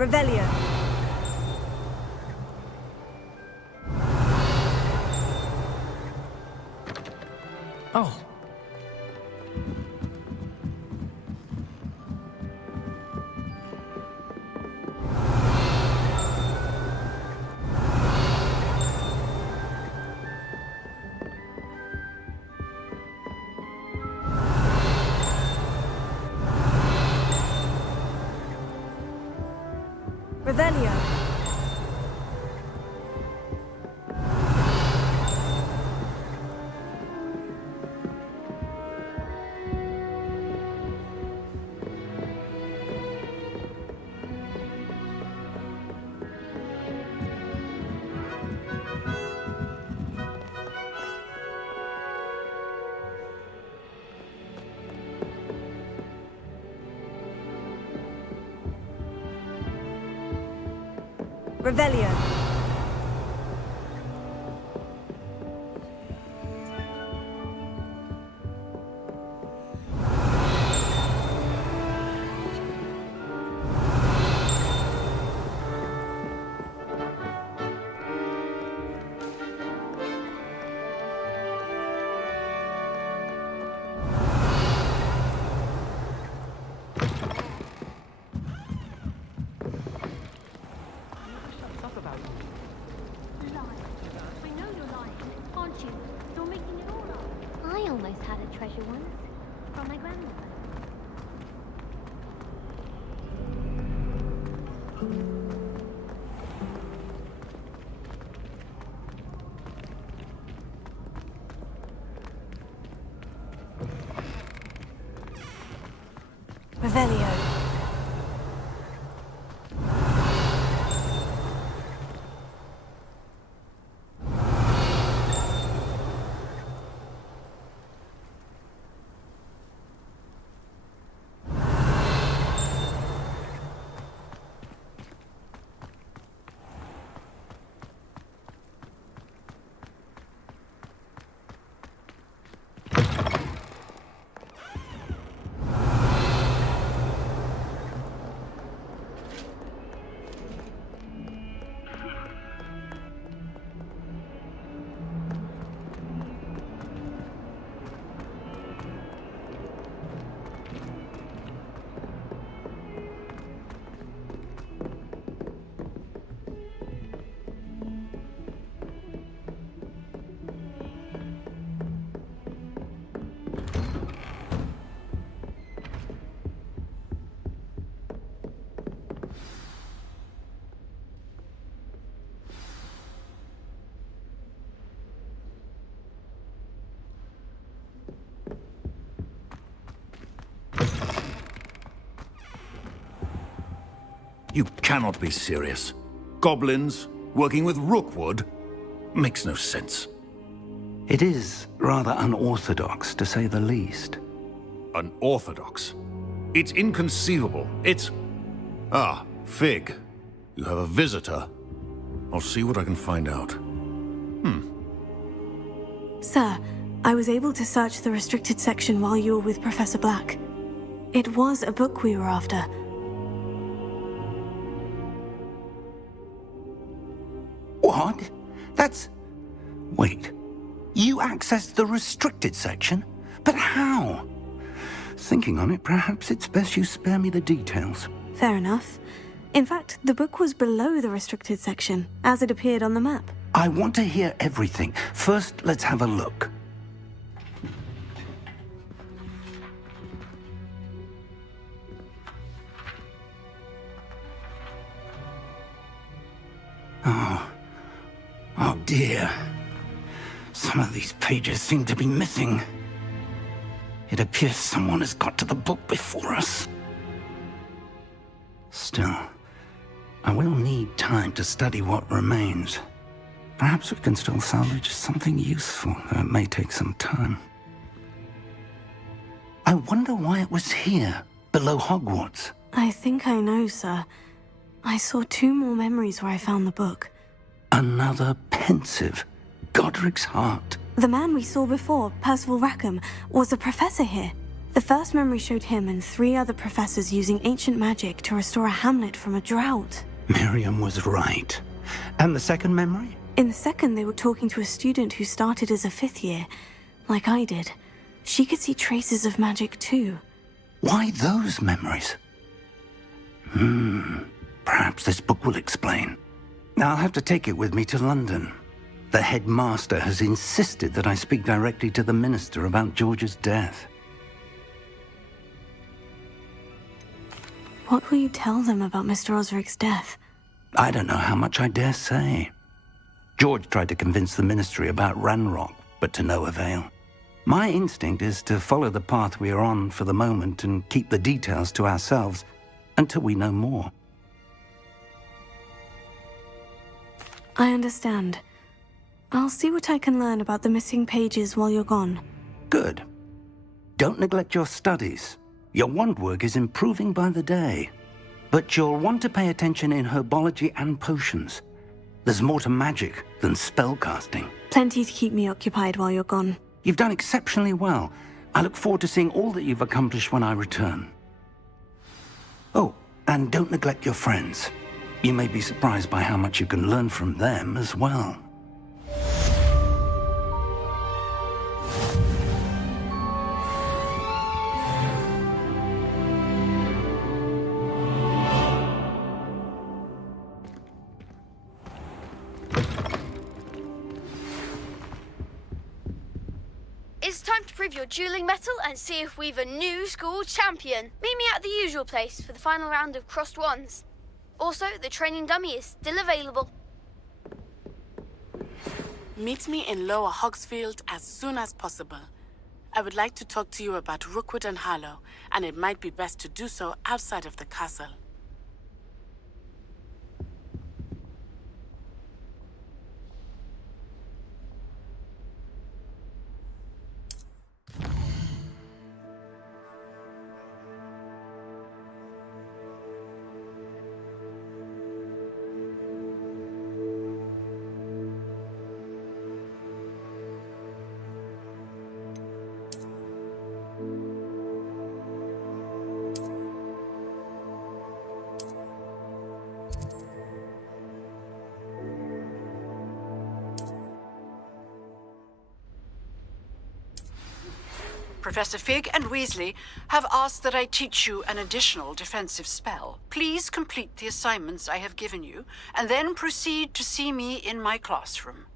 Revelio. Oh. Revelio. Revelio. I almost had a treasure once, from my grandmother. Revelio. You cannot be serious. Goblins working with Rookwood? Makes no sense. It is rather unorthodox, to say the least. Unorthodox? It's inconceivable. It's... Ah, Fig. You have a visitor. I'll see what I can find out. Sir, I was able to search the restricted section while you were with Professor Black. It was a book we were after. What? That's... Wait. You accessed the restricted section? But how? Thinking on it, perhaps it's best you spare me the details. Fair enough. In fact, the book was below the restricted section, as it appeared on the map. I want to hear everything. First, let's have a look. Oh dear. Some of these pages seem to be missing. It appears someone has got to the book before us. Still, I will need time to study what remains. Perhaps we can still salvage something useful, though it may take some time. I wonder why it was here, below Hogwarts. I think I know, sir. I saw 2 more memories where I found the book. Another pensive, Godric's heart. The man we saw before, Percival Rackham, was a professor here. The first memory showed him and 3 other professors using ancient magic to restore a hamlet from a drought. Miriam was right. And the second memory? In the second, they were talking to a student who started as a 5th year, like I did. She could see traces of magic too. Why those memories? Perhaps this book will explain. I'll have to take it with me to London. The headmaster has insisted that I speak directly to the minister about George's death. What will you tell them about Mr. Osric's death? I don't know how much I dare say. George tried to convince the ministry about Ranrock, but to no avail. My instinct is to follow the path we are on for the moment and keep the details to ourselves until we know more. I understand. I'll see what I can learn about the missing pages while you're gone. Good. Don't neglect your studies. Your wand work is improving by the day. But you'll want to pay attention in herbology and potions. There's more to magic than spellcasting. Plenty to keep me occupied while you're gone. You've done exceptionally well. I look forward to seeing all that you've accomplished when I return. Oh, and don't neglect your friends. You may be surprised by how much you can learn from them as well. It's time to prove your dueling mettle and see if we've a new school champion. Meet me at the usual place for the final round of crossed wands. Also, the training dummy is still available. Meet me in Lower Hogsfield as soon as possible. I would like to talk to you about Rookwood and Harlow, and it might be best to do so outside of the castle. Professor Fig and Weasley have asked that I teach you an additional defensive spell. Please complete the assignments I have given you, and then proceed to see me in my classroom.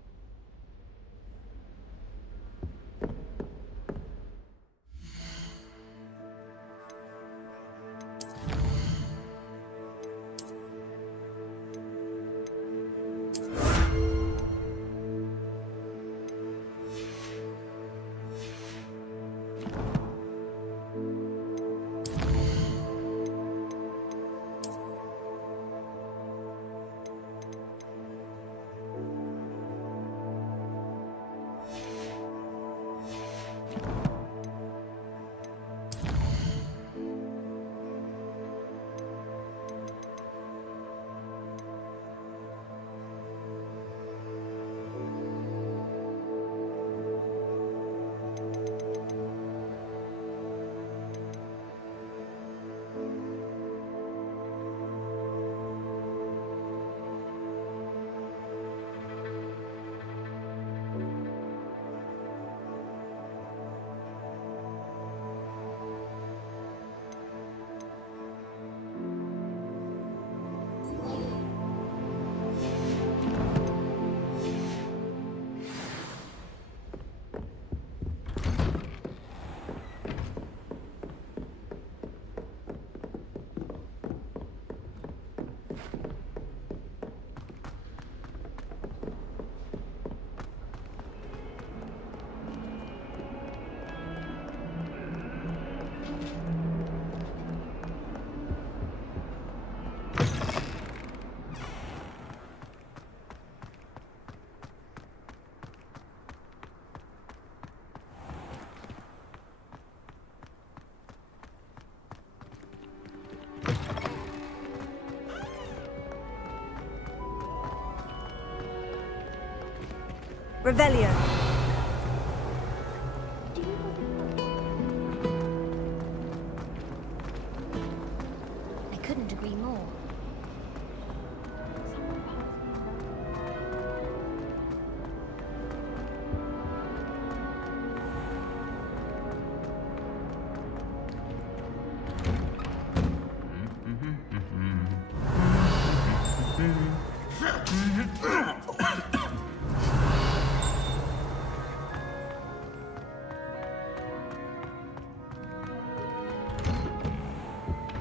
Revelio.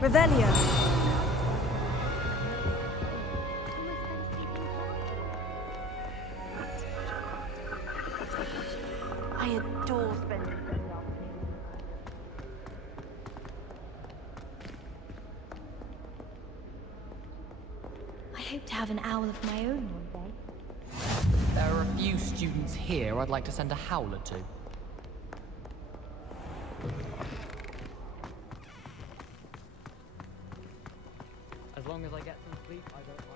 Revelio. I adore spending Sunday afternoons. I hope to have an owl of my own one day. There are a few students here I'd like to send a howler to. As long as I get some sleep, I don't mind.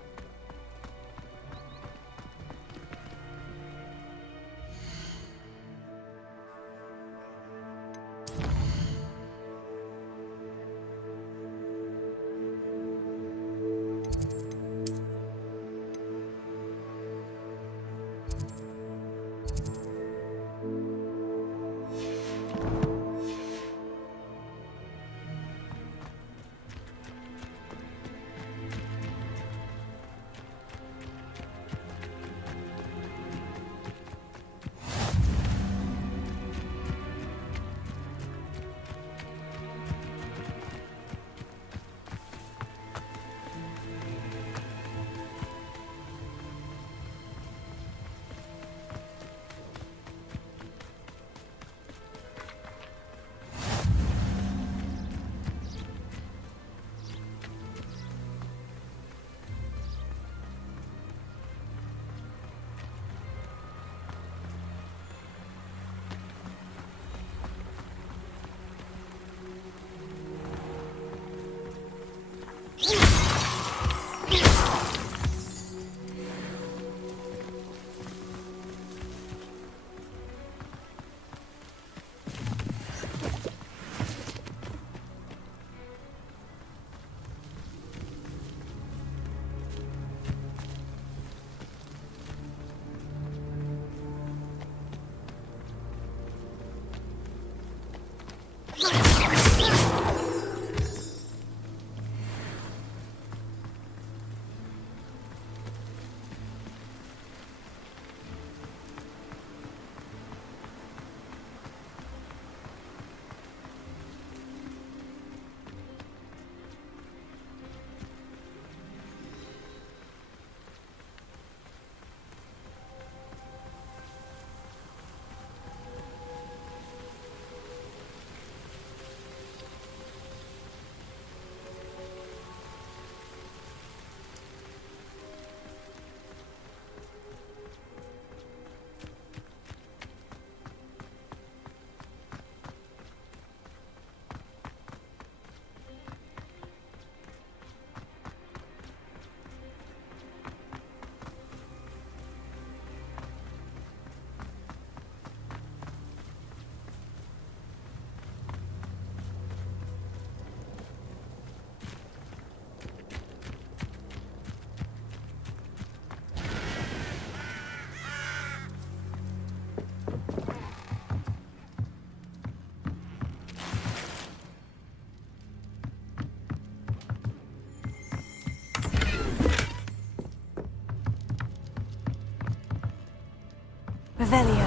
Revelio.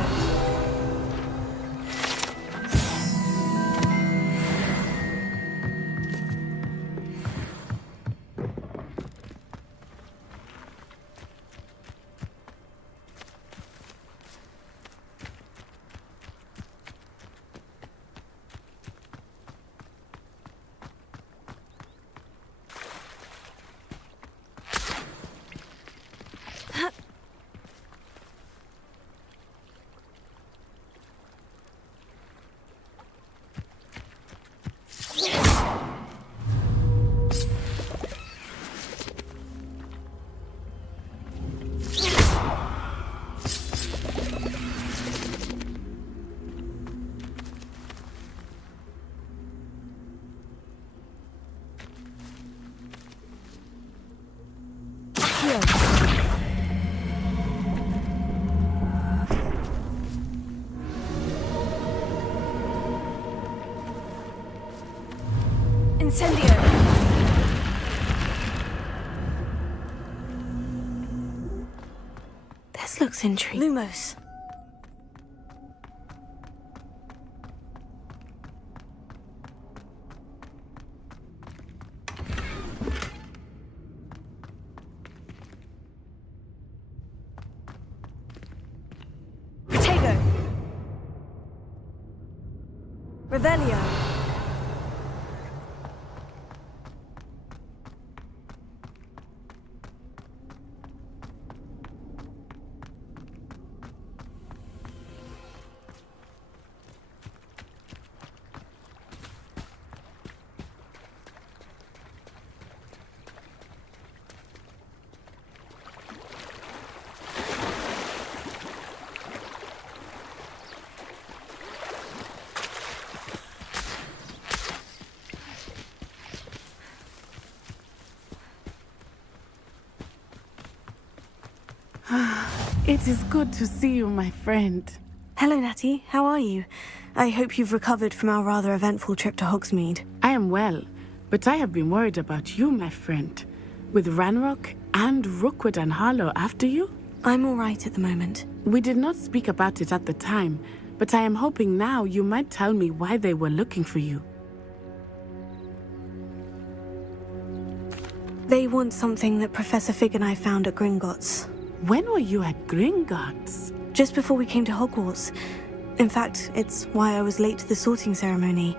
Incendio! This looks intriguing. Lumos. Protego. Revelio. It is good to see you, my friend. Hello, Natty. How are you? I hope you've recovered from our rather eventful trip to Hogsmeade. I am well, but I have been worried about you, my friend. With Ranrock and Rookwood and Harlow after you? I'm all right at the moment. We did not speak about it at the time, but I am hoping now you might tell me why they were looking for you. They want something that Professor Fig and I found at Gringotts. When were you at Gringotts? Just before we came to Hogwarts. In fact, it's why I was late to the sorting ceremony.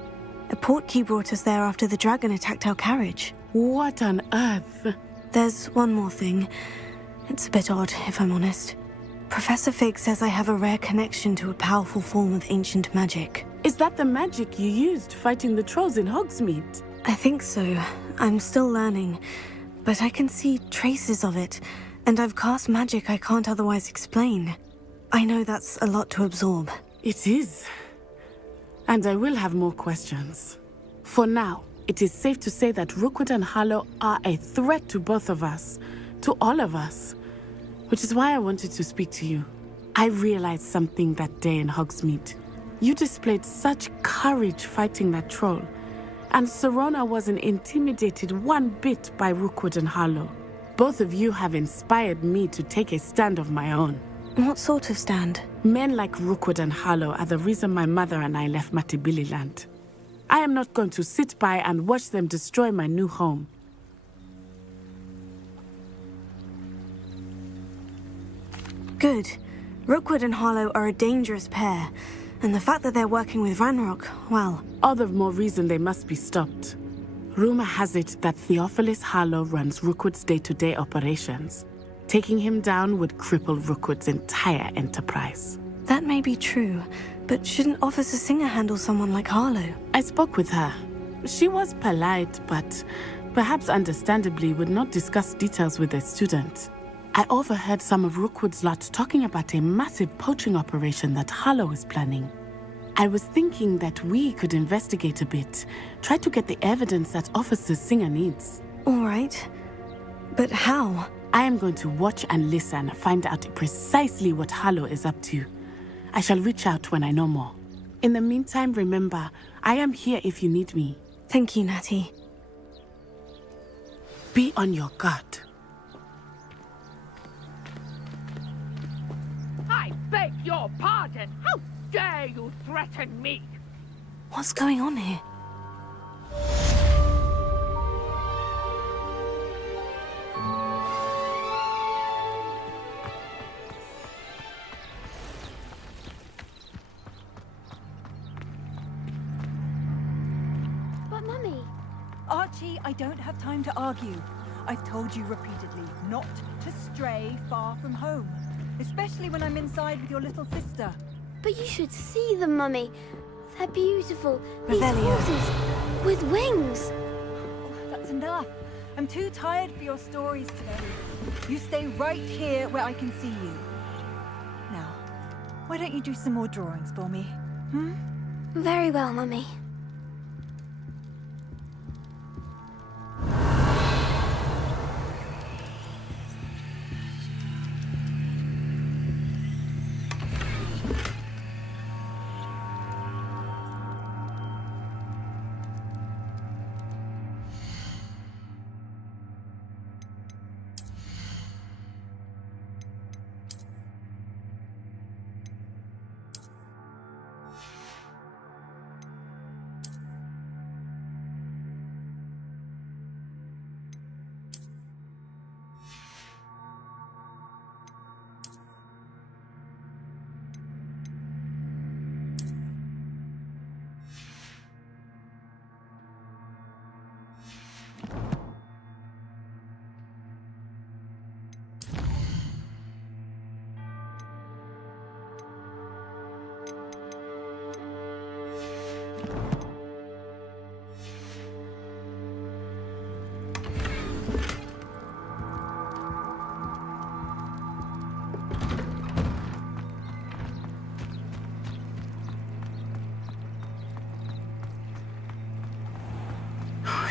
A portkey brought us there after the dragon attacked our carriage. What on earth? There's one more thing. It's a bit odd, if I'm honest. Professor Fig says I have a rare connection to a powerful form of ancient magic. Is that the magic you used fighting the trolls in Hogsmeade? I think so. I'm still learning, but I can see traces of it, and I've cast magic I can't otherwise explain. I know that's a lot to absorb. It is. And I will have more questions. For now, it is safe to say that Rookwood and Harlow are a threat to both of us, to all of us, which is why I wanted to speak to you. I realized something that day in Hogsmeade. You displayed such courage fighting that troll, and Serona wasn't intimidated one bit by Rookwood and Harlow. Both of you have inspired me to take a stand of my own. What sort of stand? Men like Rookwood and Harlow are the reason my mother and I left Matabeleland. I am not going to sit by and watch them destroy my new home. Good. Rookwood and Harlow are a dangerous pair, and the fact that they're working with Ranrock, well... All the more reason they must be stopped. Rumor has it that Theophilus Harlow runs Rookwood's day-to-day operations. Taking him down would cripple Rookwood's entire enterprise. That may be true, but shouldn't Officer Singer handle someone like Harlow? I spoke with her. She was polite, but perhaps understandably would not discuss details with a student. I overheard some of Rookwood's lot talking about a massive poaching operation that Harlow is planning. I was thinking that we could investigate a bit, try to get the evidence that Officer Singer needs. All right. But how? I am going to watch and listen, find out precisely what Harlow is up to. I shall reach out when I know more. In the meantime, remember, I am here if you need me. Thank you, Natty. Be on your guard. I beg your pardon. How dare you threaten me? What's going on here? But Mummy, Archie, I don't have time to argue. I've told you repeatedly not to stray far from home, especially when I'm inside with your little sister. But you should see them, Mummy. They're beautiful. These Revelio. horses with wings. That's enough. I'm too tired for your stories today. You stay right here where I can see you. Now, why don't you do some more drawings for me? Hmm? Very well, Mummy.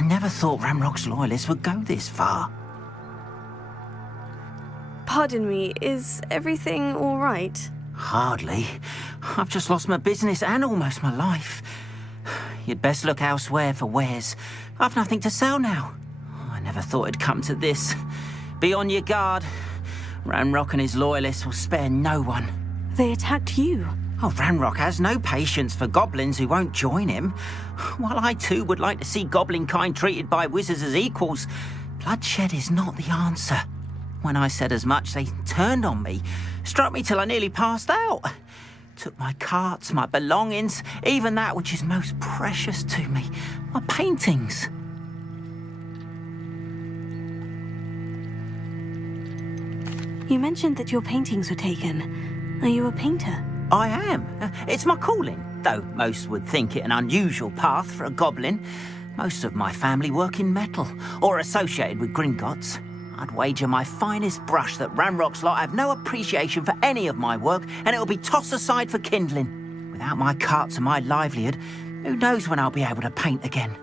I never thought Ramrock's loyalists would go this far. Pardon me, is everything all right? Hardly. I've just lost my business and almost my life. You'd best look elsewhere for wares. I've nothing to sell now. I never thought it'd come to this. Be on your guard. Ranrock and his loyalists will spare no one. They attacked you. Oh, Ranrock has no patience for goblins who won't join him. While I too would like to see goblin kind treated by wizards as equals, bloodshed is not the answer. When I said as much, they turned on me, struck me till I nearly passed out. Took my carts, my belongings, even that which is most precious to me, my paintings. You mentioned that your paintings were taken. Are you a painter? I am. It's my calling, though most would think it an unusual path for a goblin. Most of my family work in metal, or associated with Gringotts. I'd wager my finest brush that Ranrock's lot have no appreciation for any of my work, and it'll be tossed aside for kindling. Without my carts and my livelihood, who knows when I'll be able to paint again?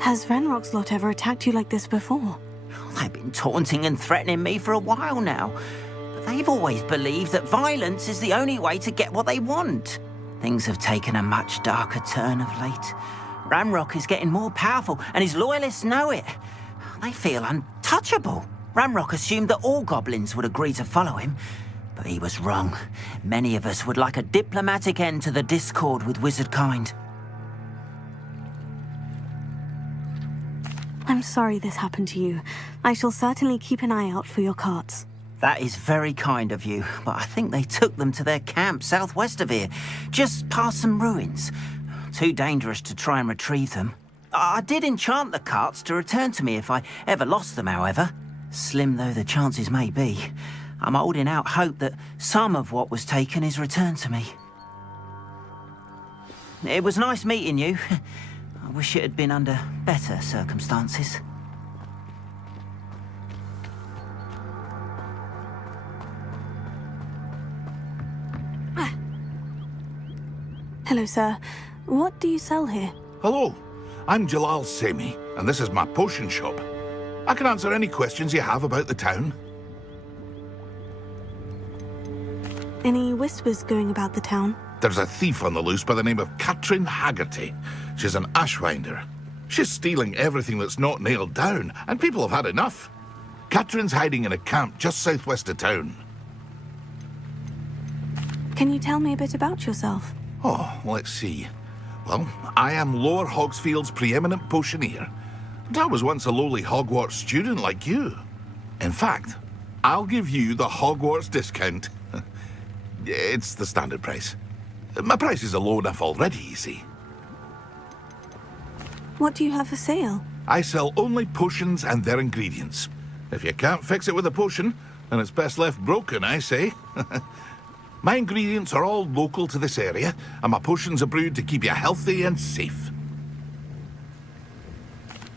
Has Ranrock's lot ever attacked you like this before? They've been taunting and threatening me for a while now. But they've always believed that violence is the only way to get what they want. Things have taken a much darker turn of late. Ranrock is getting more powerful, and his loyalists know it. They feel untouchable. Ranrock assumed that all goblins would agree to follow him, but he was wrong. Many of us would like a diplomatic end to the discord with wizard kind. I'm sorry this happened to you. I shall certainly keep an eye out for your carts. That is very kind of you, but I think they took them to their camp southwest of here, just past some ruins. Too dangerous to try and retrieve them. I did enchant the carts to return to me if I ever lost them, however. Slim though the chances may be, I'm holding out hope that some of what was taken is returned to me. It was nice meeting you. I wish it had been under better circumstances. Hello, sir. What do you sell here? Hello, I'm Jalal Semi, and this is my potion shop. I can answer any questions you have about the town. Any whispers going about the town? There's a thief on the loose by the name of Katrin Haggerty. She's an ashwinder. She's stealing everything that's not nailed down, and people have had enough. Katrin's hiding in a camp just southwest of town. Can you tell me a bit about yourself? Oh, let's see. Well, I am Lower Hogsfield's preeminent potioneer. And I was once a lowly Hogwarts student like you. In fact, I'll give you the Hogwarts discount. It's the standard price. My prices are low enough already, you see. What do you have for sale? I sell only potions and their ingredients. If you can't fix it with a potion, then it's best left broken, I say. My ingredients are all local to this area, and my potions are brewed to keep you healthy and safe.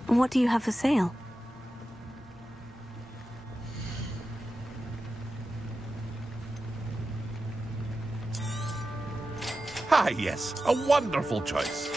What do you have for sale? Ah, yes, a wonderful choice.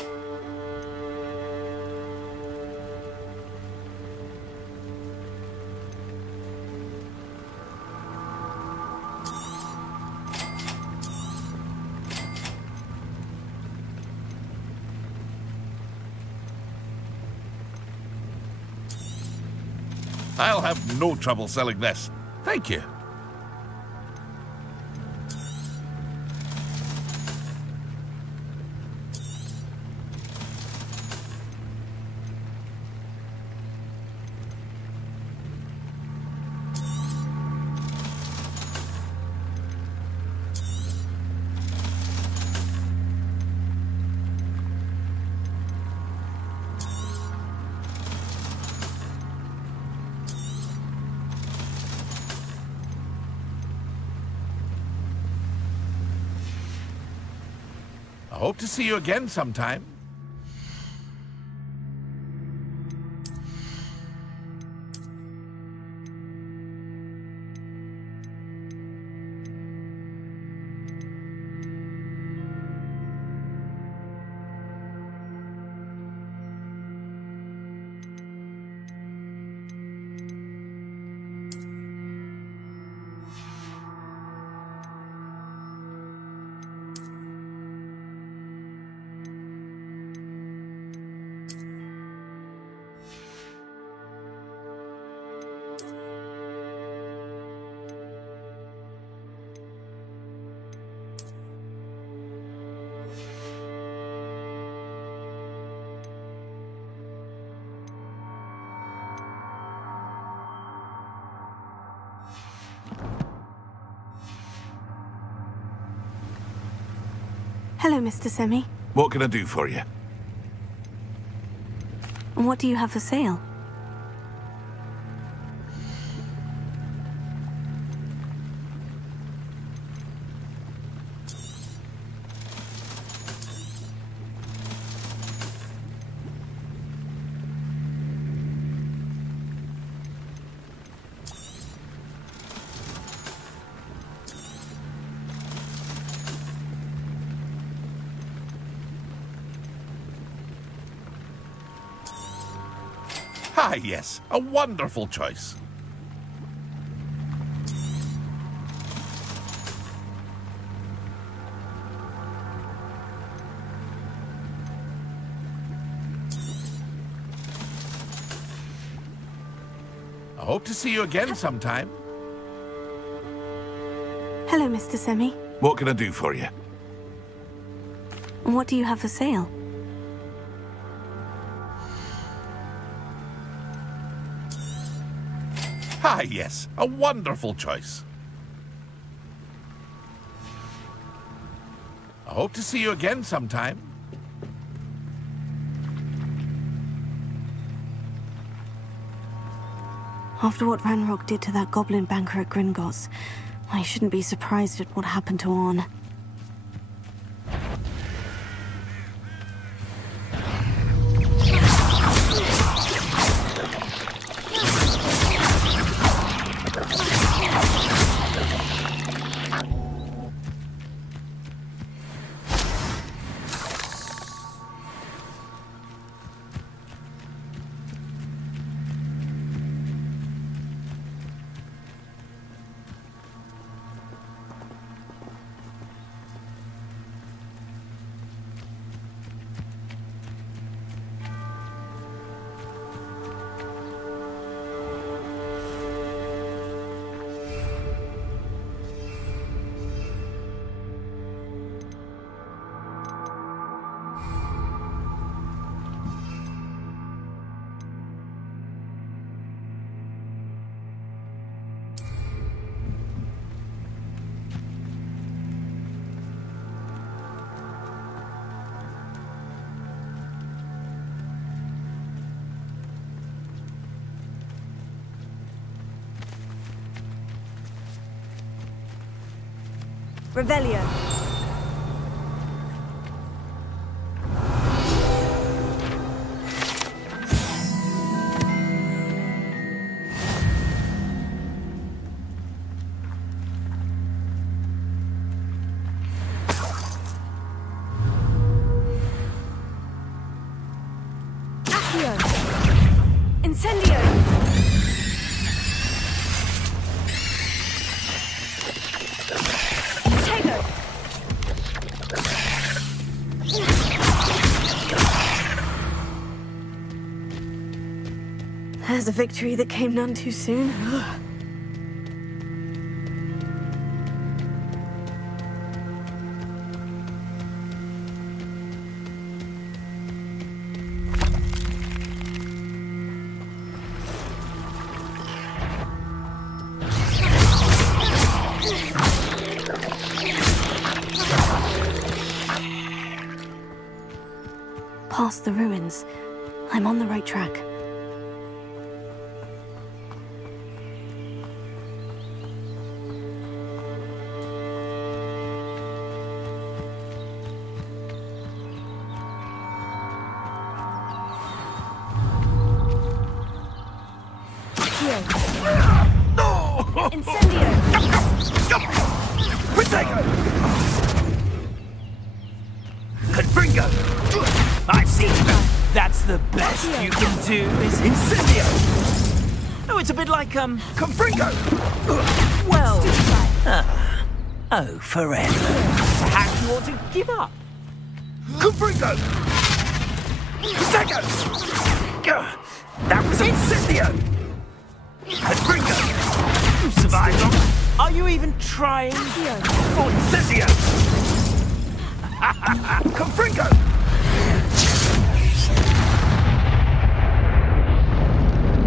I'll have no trouble selling this. Thank you. I hope to see you again sometime. Hello, Mr. Semi. What can I do for you? What do you have for sale? Ah, yes, a wonderful choice. I hope to see you again sometime. Hello, Mr. Semi. What can I do for you? What do you have for sale? Ah, yes, a wonderful choice. I hope to see you again sometime. After what Ranrock did to that goblin banker at Gringotts, I shouldn't be surprised at what happened to Orn. Revelio. Accio. Incendio. There's a victory that came none too soon. Past the ruins. I'm on the right track. Incendio! Protego! Confringo! I see! That's the best you can do, is Incendio! Oh, it's a bit like, Confringo! Well... oh, forever. Perhaps you ought to give up. Confringo! Protego! That was Incendio! Confringo! You survived on... Are you even trying? Oh, Incendio! Confringo!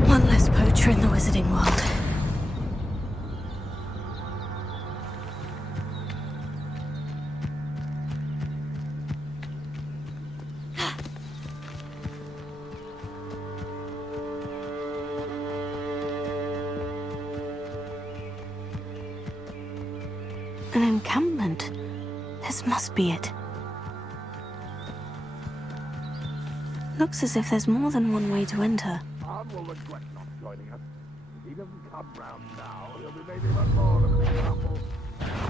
One less poacher in the wizarding world. encampment. This must be it. Looks as if there's more than one way to enter. Arn will regret not joining us. If he doesn't come round now, he'll be made even more of an example.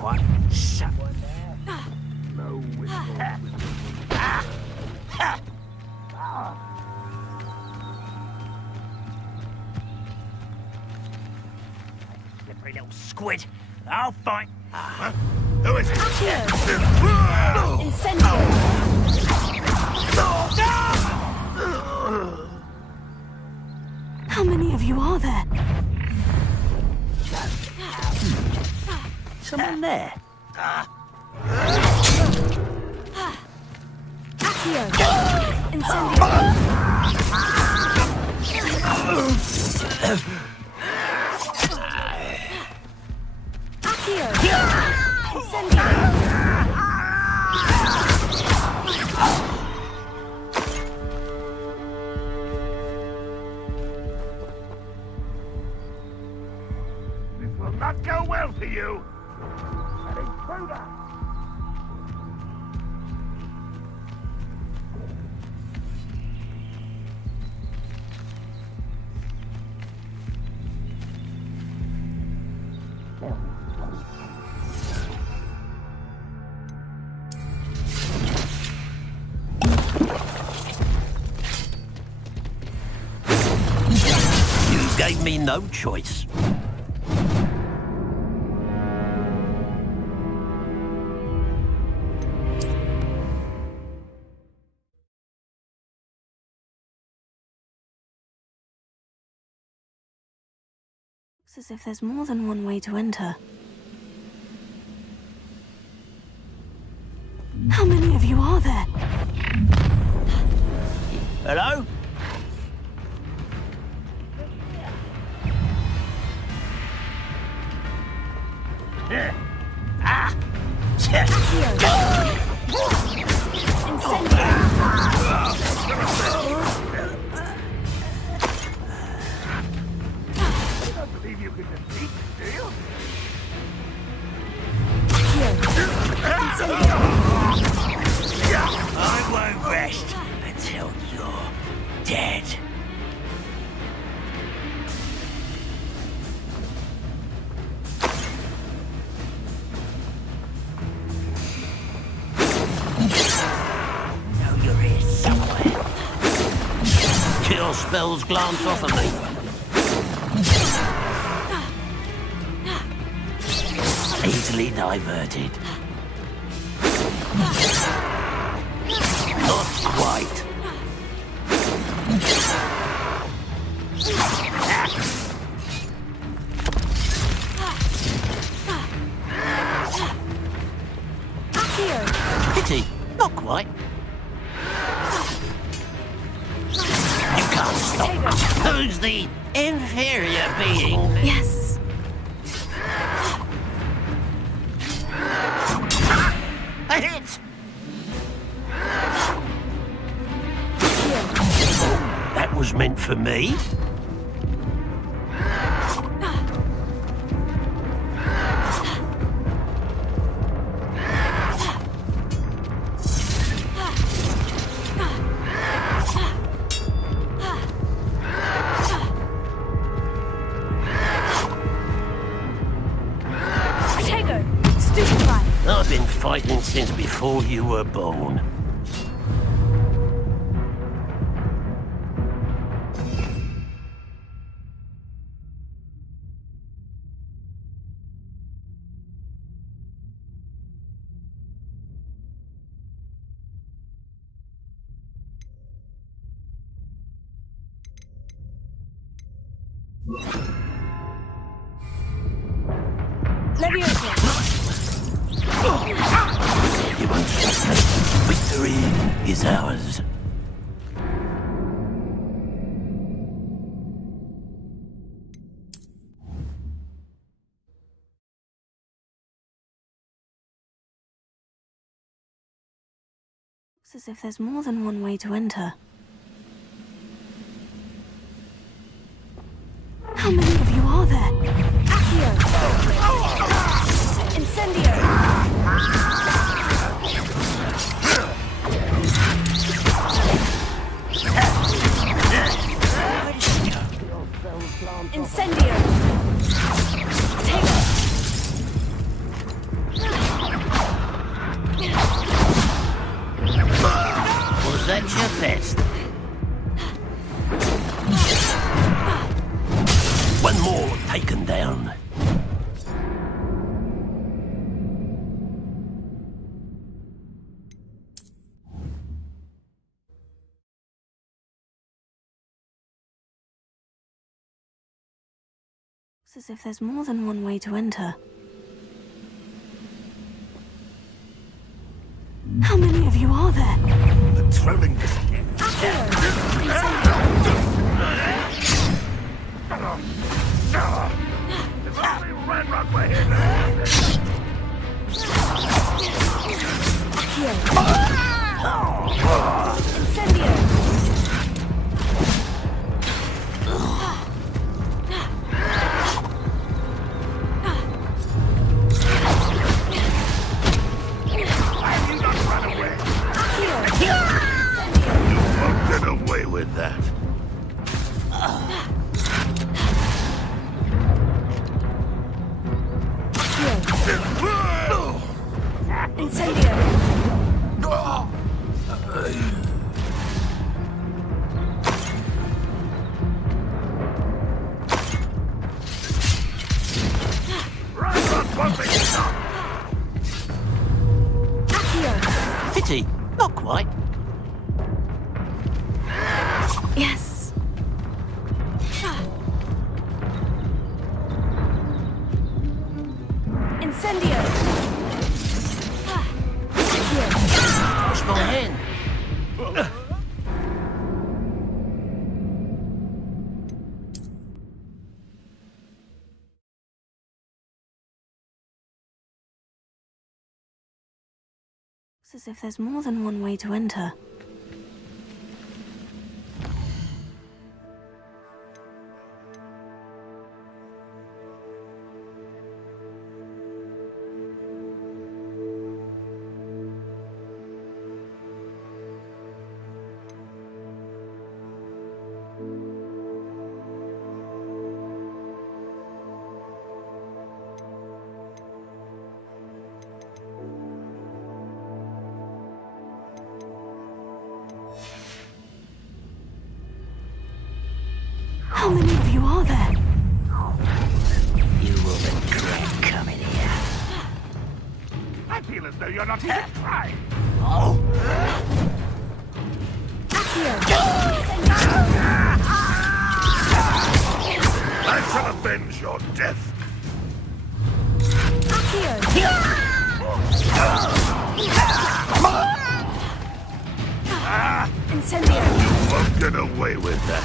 What? Shut No whistle. Slippery little squid. I'll find. Who is it? How many of you are there? Someone there. This will not go well for you. An intruder. You gave me no choice. Looks as if there's more than one way to enter. How many of you are there? Hello? I don't believe you can defeat, do you? I won't rest until you're dead. Know you're here somewhere. Kill spells glance off of me. Easily diverted. Not quite. Pity. Not quite. You can't stop. Who's the inferior being? Yes. A hit! That was meant for me. I've been fighting since before you were born. You won't stop me. Victory is ours. Looks as if there's more than one way to enter. How many of you are there? Accio! Incendio! Incendio! Take it! Was that your best? One more taken down. It's as if there's more than one way to enter. How many of you are there? The trolling this. There's only red rock we're here Incendio! Get away with that. Incendio! Pity, not quite. Yes. Incendio! Wash my hand. It's as if there's more than one way to enter. How many of you are there? You will regret coming here. I feel as though you're not even trying. Oh! I shall avenge your death. Incendio! You won't get away with that.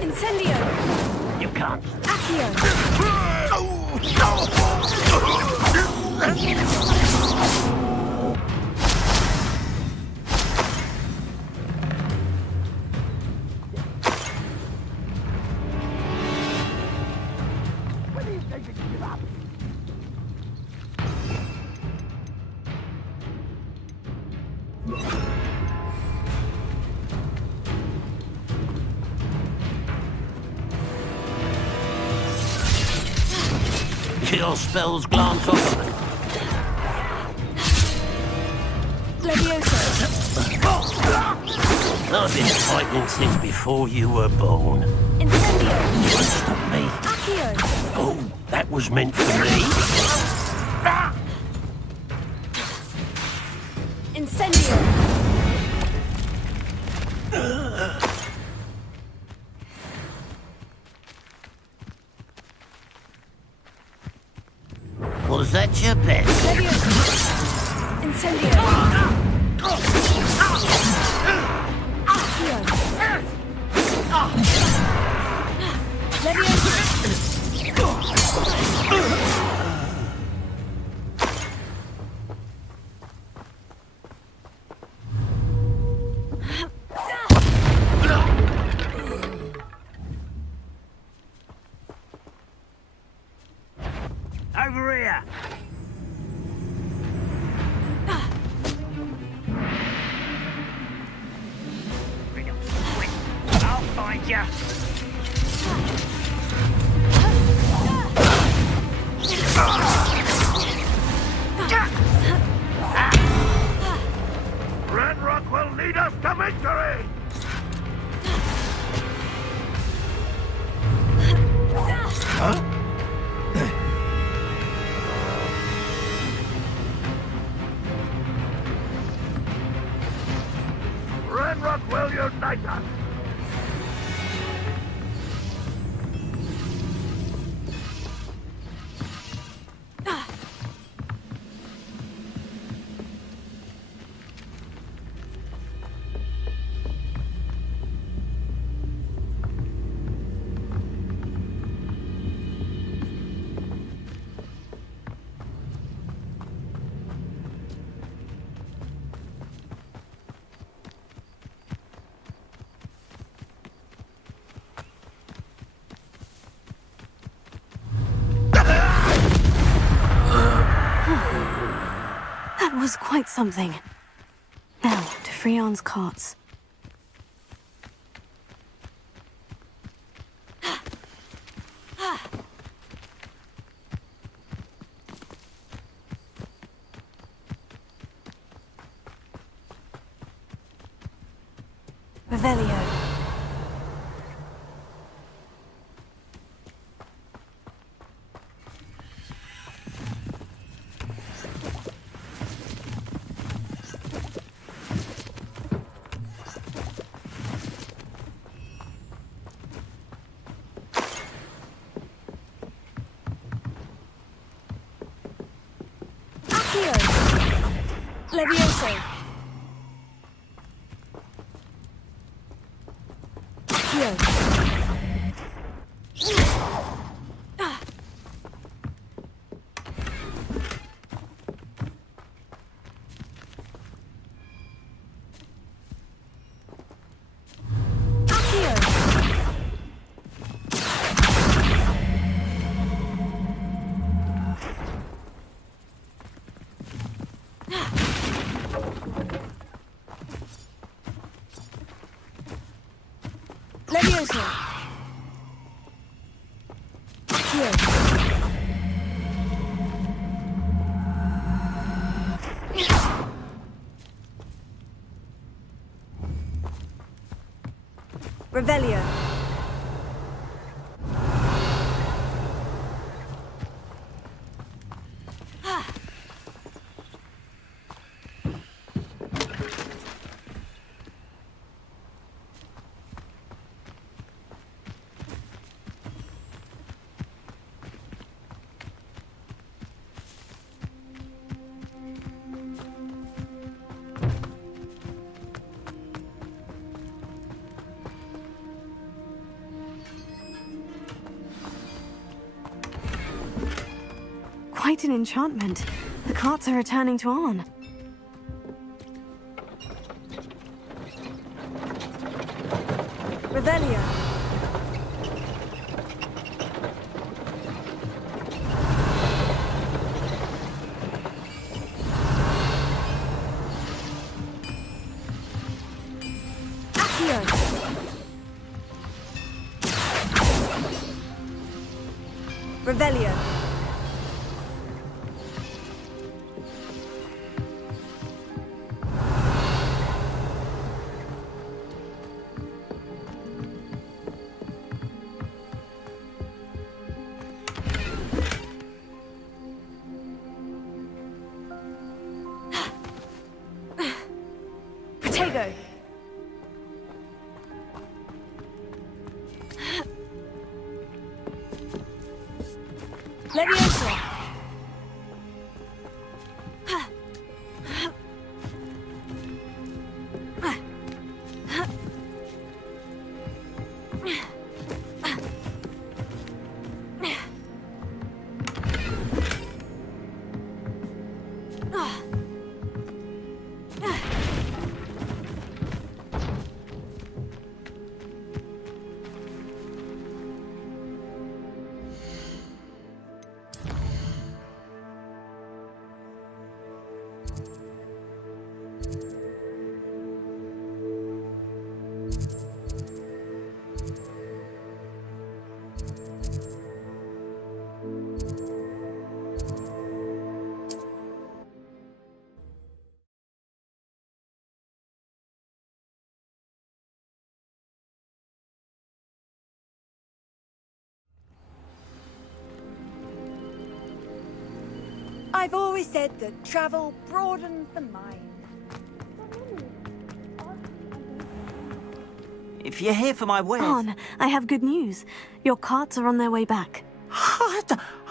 Incendio! You can't. When do you think you can give up? Your spells glance off of me. Levioso! I've been fighting since before you were born. Incendio! You won't stop me. Accio! Oh, that was meant for me. Incendio! Was that your best? Levioso! Incendio! Accio! Levioso! Over here! ya! Ranrock will lead us to victory! Huh? Ranrock will unite us! That was quite something. Now, to Freon's carts. Revelio. Levioso. Accio. Levioso. Accio. Revelio. Quite an enchantment. The carts are returning to Arn. Revelio. Accio. Revelio. Protego. Levioso. I've always said that travel broadens the mind. If you're here for my wares... On, I have good news. Your carts are on their way back. I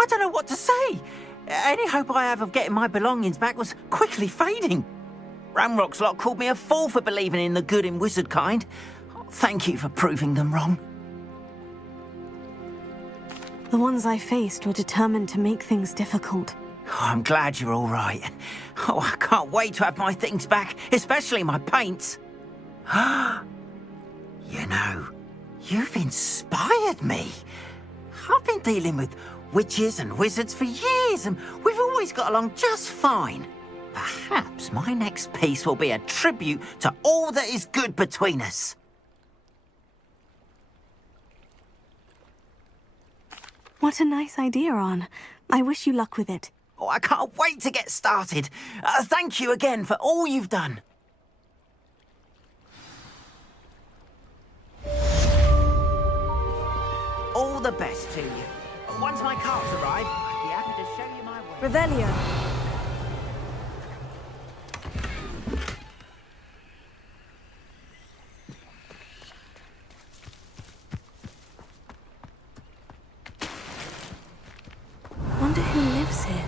don't know what to say. Any hope I have of getting my belongings back was quickly fading. Ramrock's lot called me a fool for believing in the good in wizard kind. Thank you for proving them wrong. The ones I faced were determined to make things difficult. Oh, I'm glad you're all right. Oh, I can't wait to have my things back, especially my paints. You know, you've inspired me. I've been dealing with witches and wizards for years, and we've always got along just fine. Perhaps my next piece will be a tribute to all that is good between us. What a nice idea, On. I wish you luck with it. Oh, I can't wait to get started. Thank you again for all you've done. All the best to you. Once my carts arrive, I'll be happy to show you my way. Revelio. Wonder who lives here.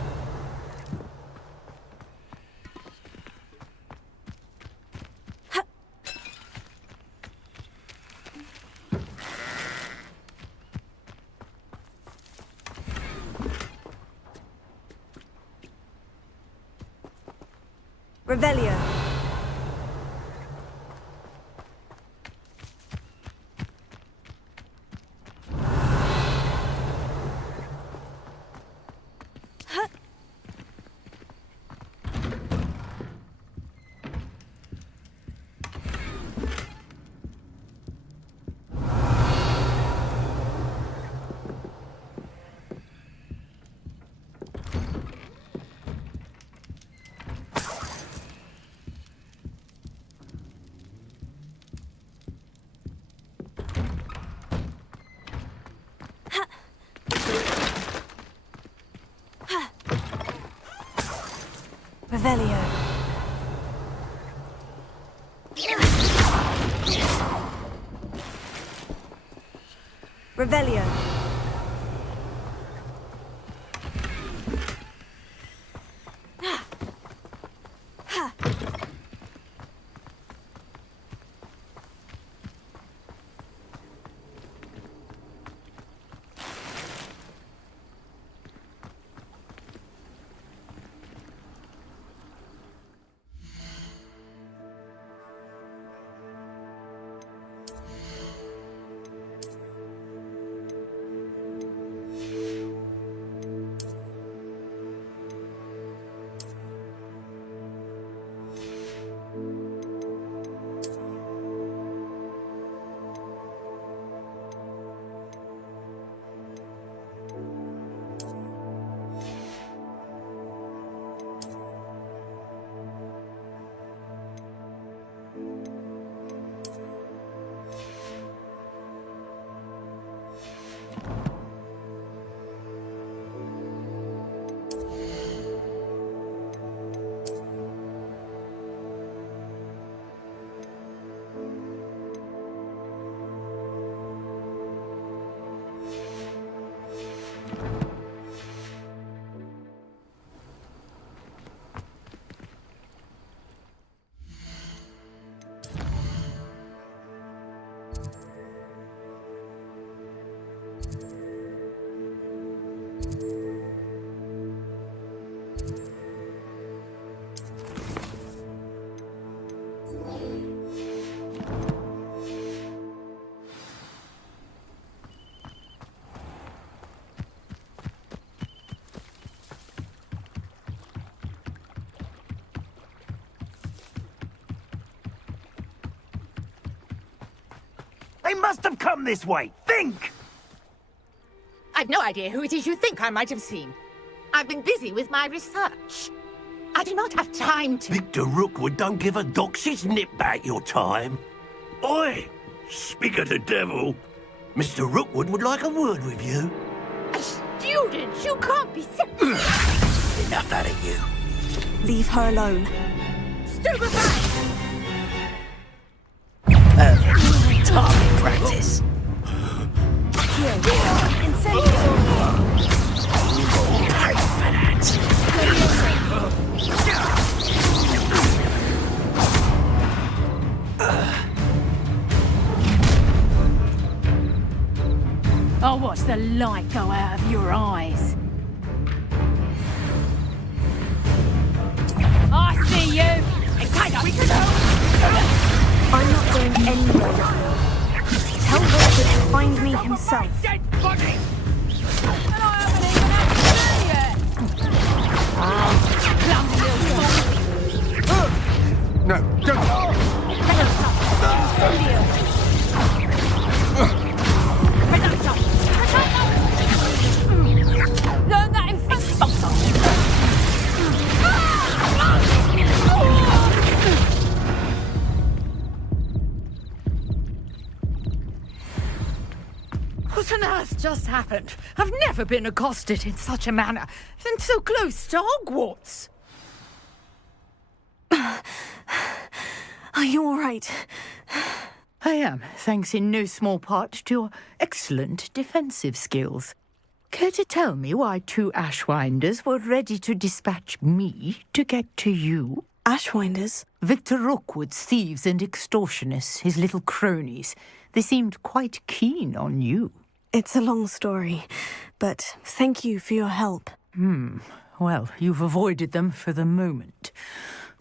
Revelio. Revelio. Revelio. They must have come this way. Think! I've no idea who it is you think I might have seen. I've been busy with my research. I do not have time to... Victor Rookwood don't give a doxy's nip back your time. Oi! Speak of the devil. Mr. Rookwood would like a word with you. A student? You can't be... enough out of you. Leave her alone. Perfect. Target practice. Pay for that. I'll watch the light go out of your eyes. I see you! It's kind of... I'm not going anywhere now. Tell Richard to find me himself. Dead body! And I haven't even had to do yet! No, don't. Learn that in front What on earth just happened? I've never been accosted in such a manner, and so close to Hogwarts. Are you all right? I am, thanks in no small part to your excellent defensive skills. Care to tell me why 2 Ashwinders were ready to dispatch me to get to you? Ashwinders? Victor Rookwood's thieves and extortionists, his little cronies. They seemed quite keen on you. It's a long story, but thank you for your help. Well, you've avoided them for the moment.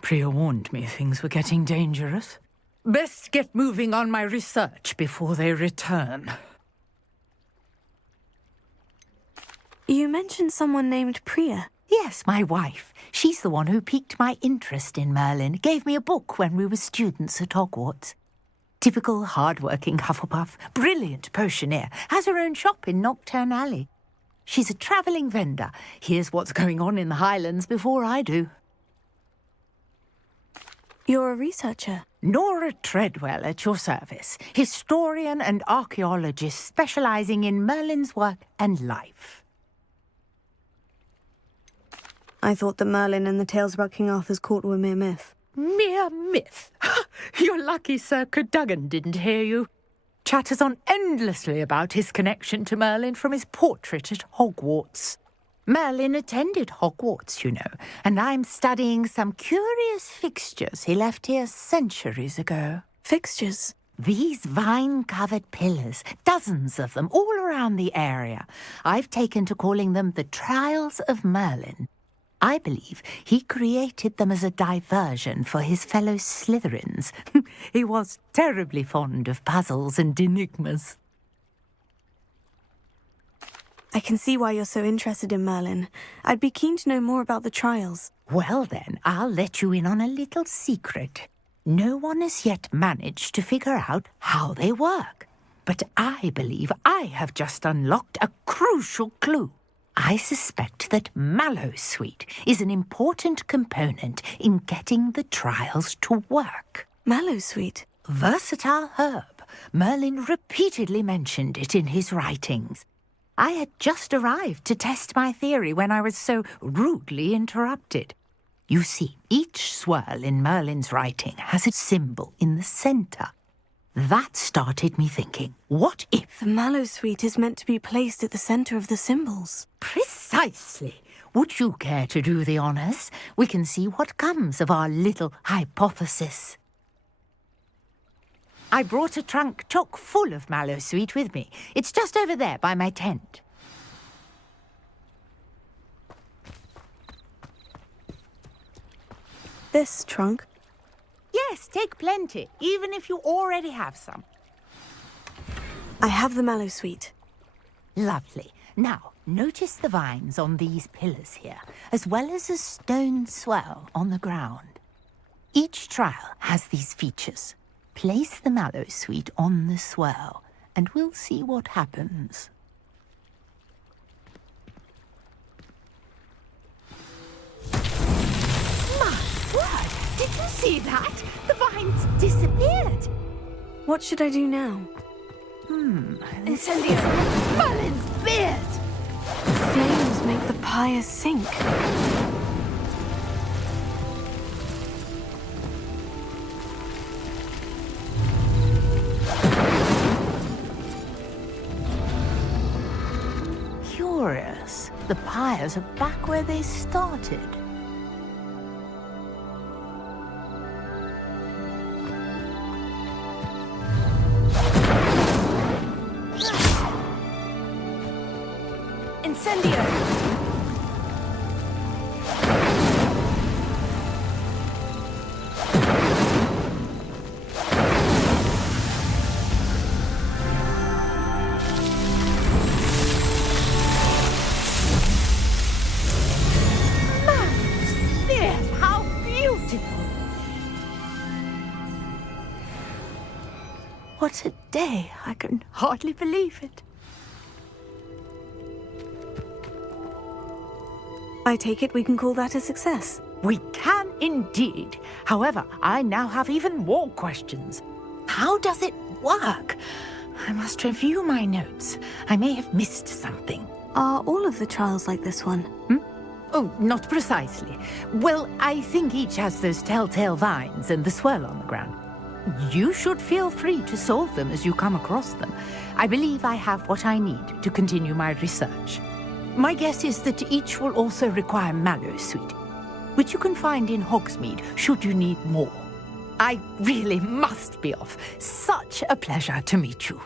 Priya warned me things were getting dangerous. Best get moving on my research before they return. You mentioned someone named Priya. Yes, my wife. She's the one who piqued my interest in Merlin. Gave me a book when we were students at Hogwarts. Typical hard-working Hufflepuff, brilliant potioneer, has her own shop in Nocturne Alley. She's a travelling vendor. Hears what's going on in the Highlands before I do. You're a researcher? Nora Treadwell at your service. Historian and archaeologist specialising in Merlin's work and life. I thought that Merlin and the tales about King Arthur's court were mere myth. Mere myth? You're lucky Sir Cadogan didn't hear you. Chatters on endlessly about his connection to Merlin from his portrait at Hogwarts. Merlin attended Hogwarts, you know, and I'm studying some curious fixtures he left here centuries ago. Fixtures? These vine-covered pillars, dozens of them, all around the area. I've taken to calling them the Trials of Merlin. I believe he created them as a diversion for his fellow Slytherins. He was terribly fond of puzzles and enigmas. I can see why you're so interested in Merlin. I'd be keen to know more about the trials. Well then, I'll let you in on a little secret. No one has yet managed to figure out how they work. But I believe I have just unlocked a crucial clue. I suspect that Mallowsweet is an important component in getting the trials to work. Mallowsweet? Versatile herb. Merlin repeatedly mentioned it in his writings. I had just arrived to test my theory when I was so rudely interrupted. You see, each swirl in Merlin's writing has a symbol in the centre. That started me thinking, what if... The Mallowsweet is meant to be placed at the centre of the symbols. Precisely. Would you care to do the honours? We can see what comes of our little hypothesis. I brought a trunk chock full of Mallowsweet with me. It's just over there by my tent. This trunk? Yes, take plenty, even if you already have some. I have the Mallowsweet. Lovely. Now, notice the vines on these pillars here, as well as a stone swell on the ground. Each trial has these features. Place the Mallowsweet on the swell, and we'll see what happens. My word! Did you see that? The vines disappeared. What should I do now? Incendio! Merlin's beard! The flames make the pyre sink. the pyres are back where they started. Incendio! Yes, how beautiful! What a day! I can hardly believe it. I take it we can call that a success. We can indeed. However, I now have even more questions. How does it work? I must review my notes. I may have missed something. Are all of the trials like this one? Oh, not precisely. Well, I think each has those telltale vines and the swirl on the ground. You should feel free to solve them as you come across them. I believe I have what I need to continue my research. My guess is that each will also require Mallowsweet, which you can find in Hogsmeade should you need more. I really must be off. Such a pleasure to meet you.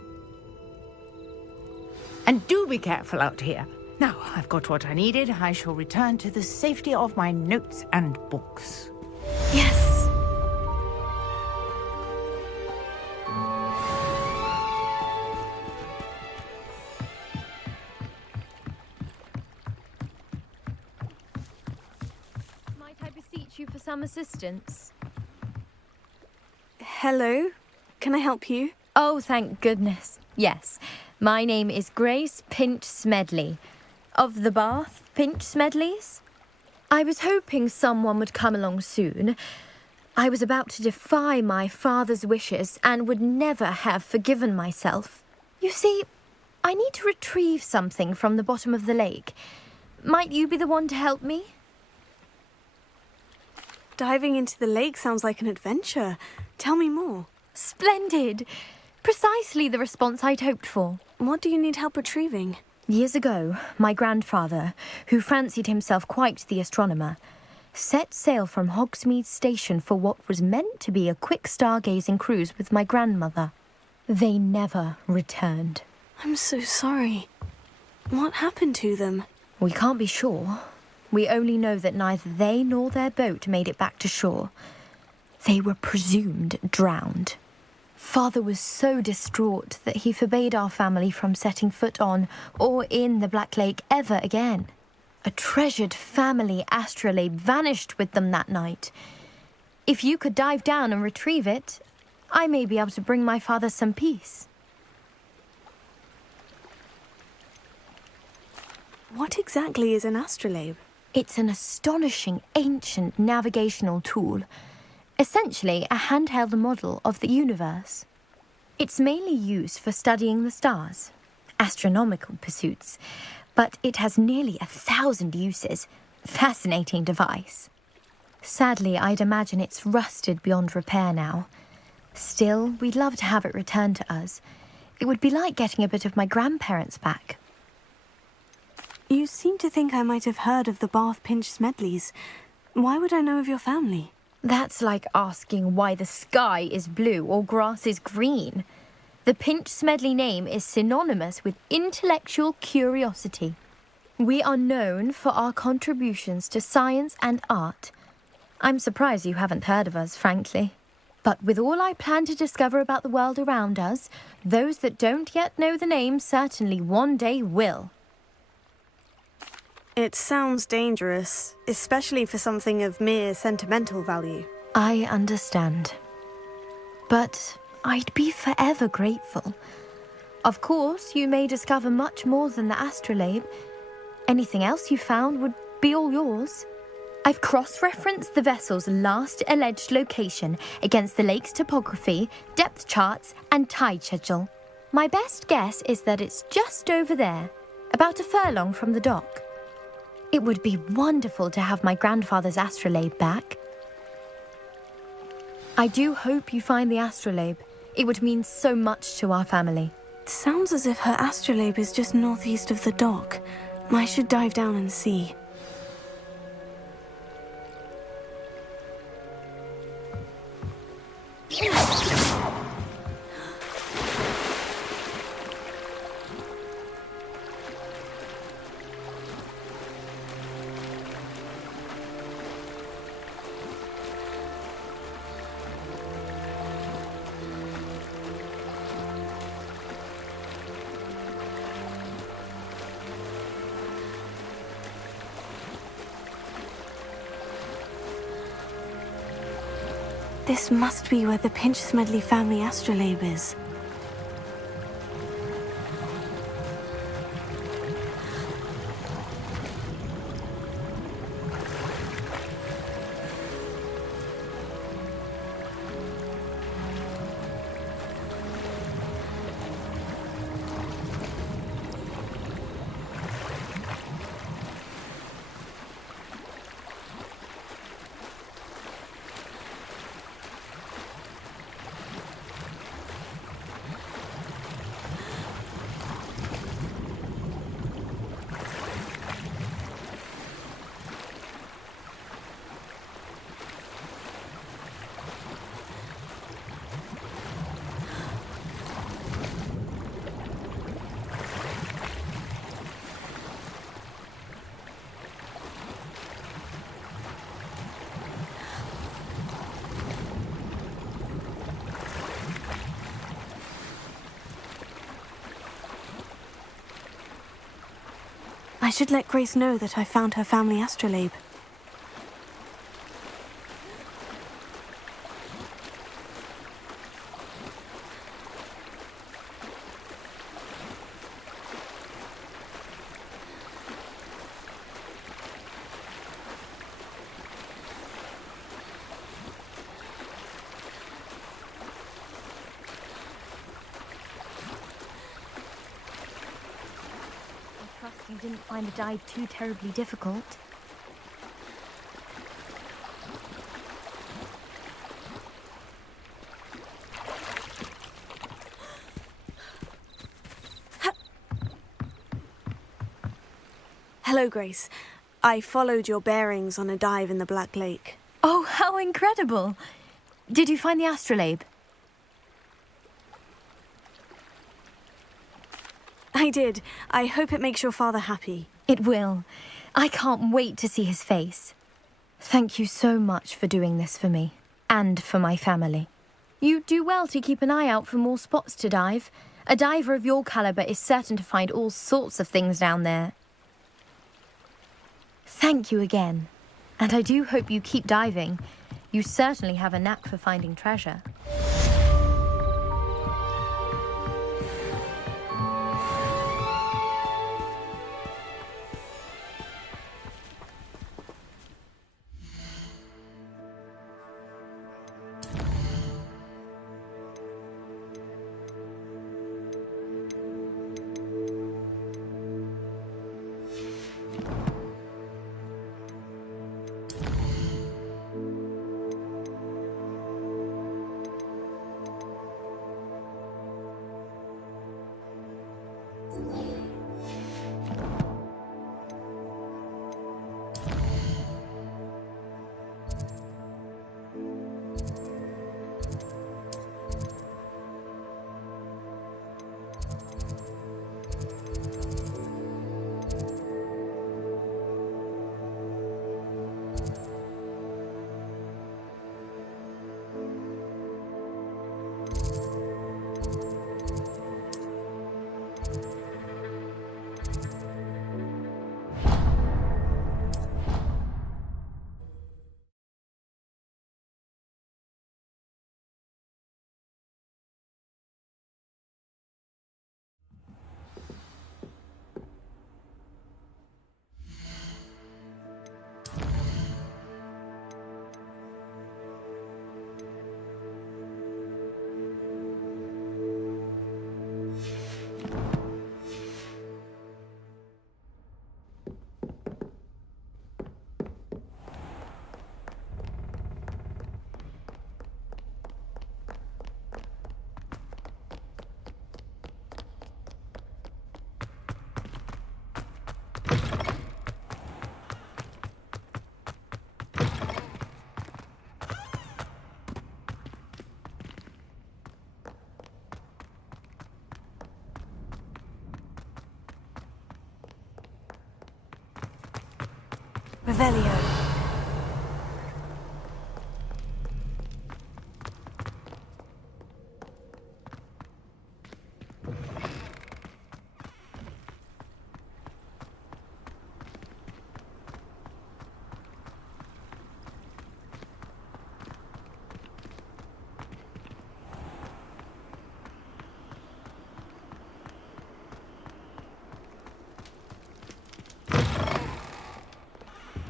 And do be careful out here. Now I've got what I needed, I shall return to the safety of my notes and books. Yes! Might I beseech you for some assistance? Hello? Can I help you? Oh, thank goodness. Yes. My name is Grace Pinch Smedley, of the Bath Pinch Smedleys. I was hoping someone would come along soon. I was about to defy my father's wishes and would never have forgiven myself. You see, I need to retrieve something from the bottom of the lake. Might you be the one to help me? Diving into the lake sounds like an adventure. Tell me more. Splendid! Precisely the response I'd hoped for. What do you need help retrieving? Years ago, my grandfather, who fancied himself quite the astronomer, set sail from Hogsmeade Station for what was meant to be a quick stargazing cruise with my grandmother. They never returned. I'm so sorry. What happened to them? We can't be sure. We only know that neither they nor their boat made it back to shore. They were presumed drowned. Father was so distraught that he forbade our family from setting foot on or in the Black Lake ever again. A treasured family astrolabe vanished with them that night. If you could dive down and retrieve it, I may be able to bring my father some peace. What exactly is an astrolabe? It's an astonishing ancient navigational tool. Essentially a handheld model of the universe. It's mainly used for studying the stars, astronomical pursuits, but it has nearly 1,000 uses. Fascinating device. Sadly, I'd imagine it's rusted beyond repair now. Still, we'd love to have it returned to us. It would be like getting a bit of my grandparents back. You seem to think I might have heard of the Bath Pinch Smedleys. Why would I know of your family? That's like asking why the sky is blue or grass is green. The Pinch Smedley name is synonymous with intellectual curiosity. We are known for our contributions to science and art. I'm surprised you haven't heard of us, frankly. But with all I plan to discover about the world around us, those that don't yet know the name certainly one day will. It sounds dangerous, especially for something of mere sentimental value. I understand. But I'd be forever grateful. Of course, you may discover much more than the astrolabe. Anything else you found would be all yours. I've cross-referenced the vessel's last alleged location against the lake's topography, depth charts, and tide schedule. My best guess is that it's just over there, about a furlong from the dock. It would be wonderful to have my grandfather's astrolabe back. I do hope you find the astrolabe. It would mean so much to our family. It sounds as if her astrolabe is just northeast of the dock. I should dive down and see. This must be where the Pinch-Smedley family astrolabe is. I should let Grace know that I found her family astrolabe. You didn't find the dive too terribly difficult. Hello, Grace. I followed your bearings on a dive in the Black Lake. Oh, how incredible! Did you find the astrolabe? I did. I hope it makes your father happy. It will. I can't wait to see his face. Thank you so much for doing this for me, and for my family. You do well to keep an eye out for more spots to dive. A diver of your caliber is certain to find all sorts of things down there. Thank you again. And I do hope you keep diving. You certainly have a knack for finding treasure. Revelio.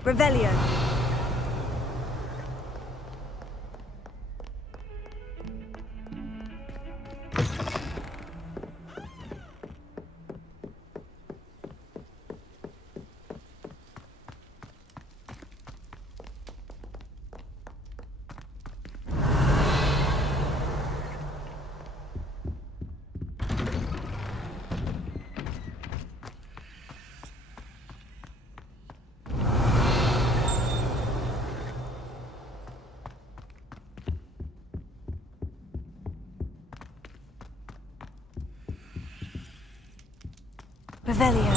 Revelio. Revelio.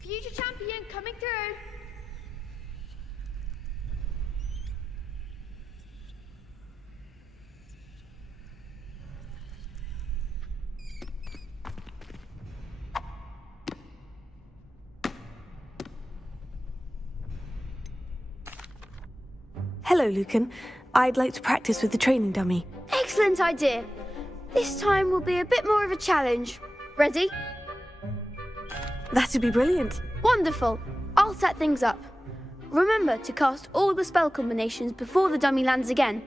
Future champion coming through. Hello, Lucan. I'd like to practice with the training dummy. Excellent idea. This time will be a bit more of a challenge. Ready? That'd be brilliant. Wonderful. I'll set things up. Remember to cast all the spell combinations before the dummy lands again.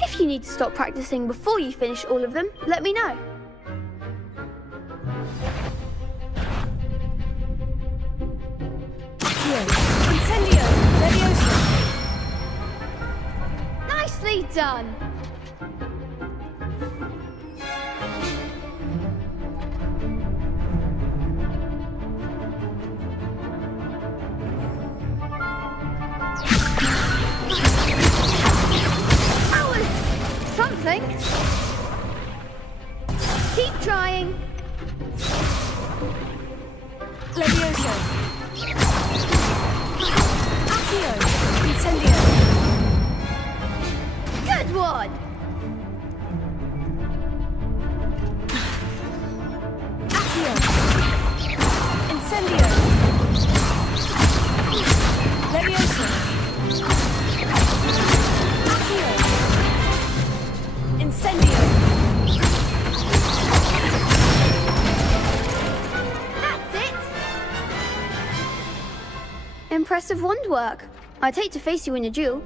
If you need to stop practicing before you finish all of them, let me know. Incendio! Leviosa! Nicely done. That was something. Keep trying. Leviosa! Accio! Incendio! Good one. Accio! Incendio! Leviosa! Accio! Incendio! That's it. Impressive wand work. I'd hate to face you in a duel.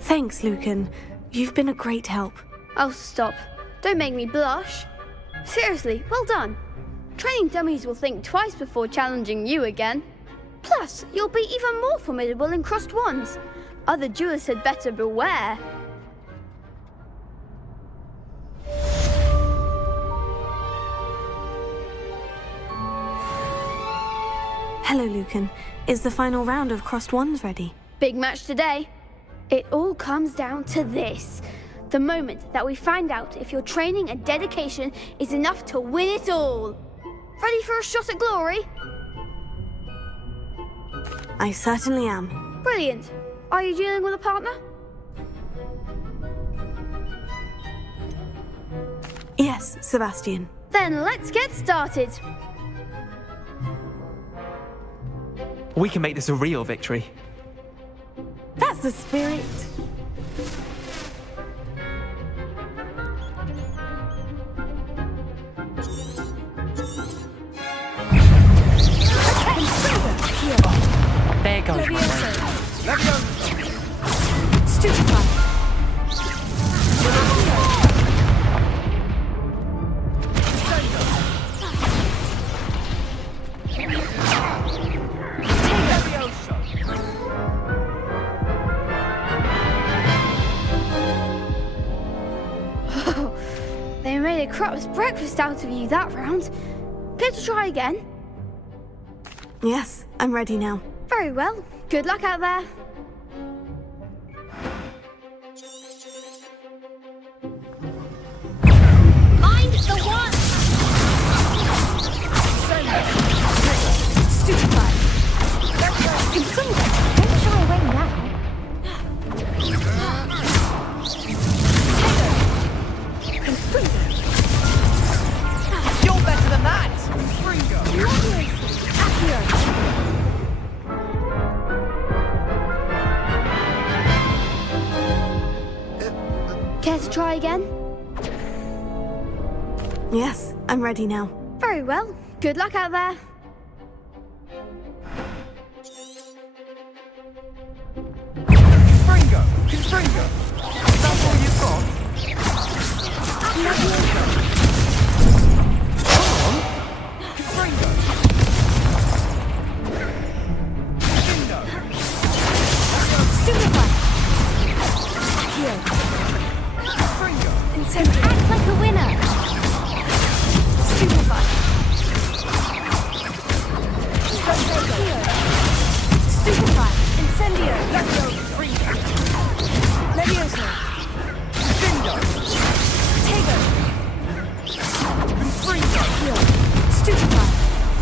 Thanks, Lucan. You've been a great help. Oh, stop. Don't make me blush. Seriously, well done. Training dummies will think twice before challenging you again. Plus, you'll be even more formidable in crossed wands. Other duelists had better beware. Hello, Lucan. Is the final round of crossed wands ready? Big match today. It all comes down to this. The moment that we find out if your training and dedication is enough to win it all. Ready for a shot at glory? I certainly am. Brilliant. Are you dealing with a partner? Yes, Sebastian. Then let's get started. We can make this a real victory. That's the spirit. There goes my way. Stupefy! crumbs breakfast out of you that round. Care to try again? Yes, I'm ready now. Very well. Good luck out there. Mind the one! Stupefy! Confringo, don't shy away now. Confringo! You're better than that! Fringo! Care to try again? Yes, I'm ready now. Very well. Good luck out there. Fringo! Confringo! That's all you've got? Confringo! Findo! Stupefy! Fringo! Incendio! Act like a winner! Stupefy! Stupefy! Incendio! Levioso! Findo! Tego! Confringo! Stupefy!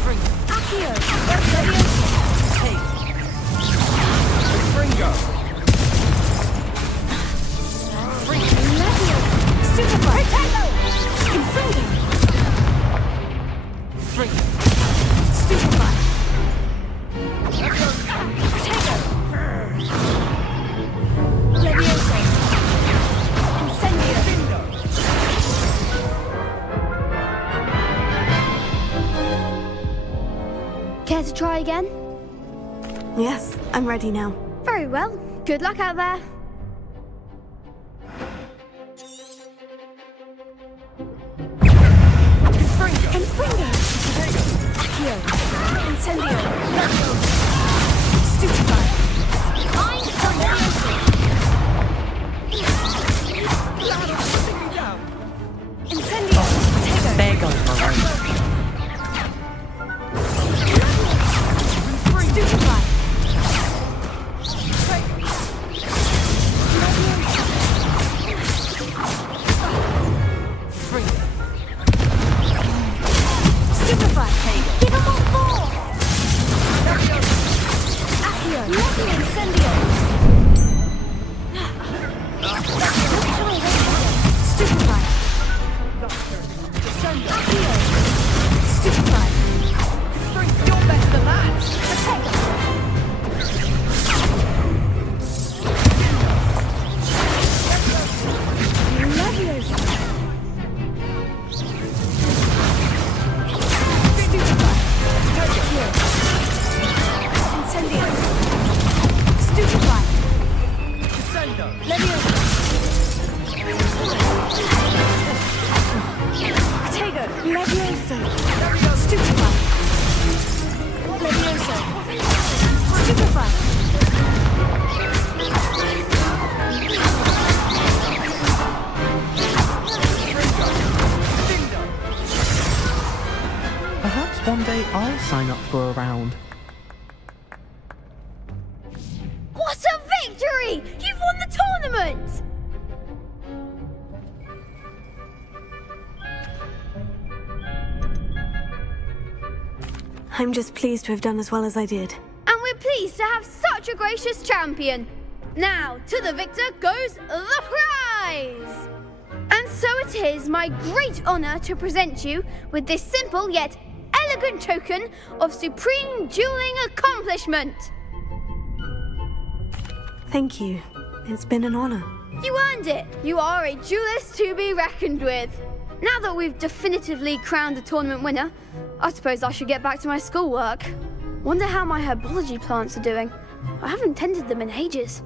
Fringo! Accio! Levioso! Fringo! Stupefy! Tego! Confringo! Fringo! Stupefy! Tego! Levioso! Incendio! Findo! Care to try again? Yes, I'm ready now. Very well. Good luck out there. Confringo! Accio! Incendio! Stupefy! Mind the Incendio! Tego! There goes my rain. Stupefy! Stupefy! Give him all four! Accio! Incendio! Stupefy! Accio! Stupefy! You're better than that! Levioso! Incendio! Stupefy! Descendo! Levioso! Tego! Levioso! Stupefy! Levioso! Stupefy! Perhaps one day I'll sign up for a round. What a victory! You've won the tournament! I'm just pleased to have done as well as I did. And we're pleased to have such a gracious champion. Now, to the victor goes the prize! And so it is my great honour to present you with this simple yet elegant token of supreme dueling accomplishment. Thank you. It's been an honor. You earned it. You are a duelist to be reckoned with. Now that we've definitively crowned the tournament winner, I suppose I should get back to my schoolwork. Wonder how my herbology plants are doing. I haven't tended them in ages.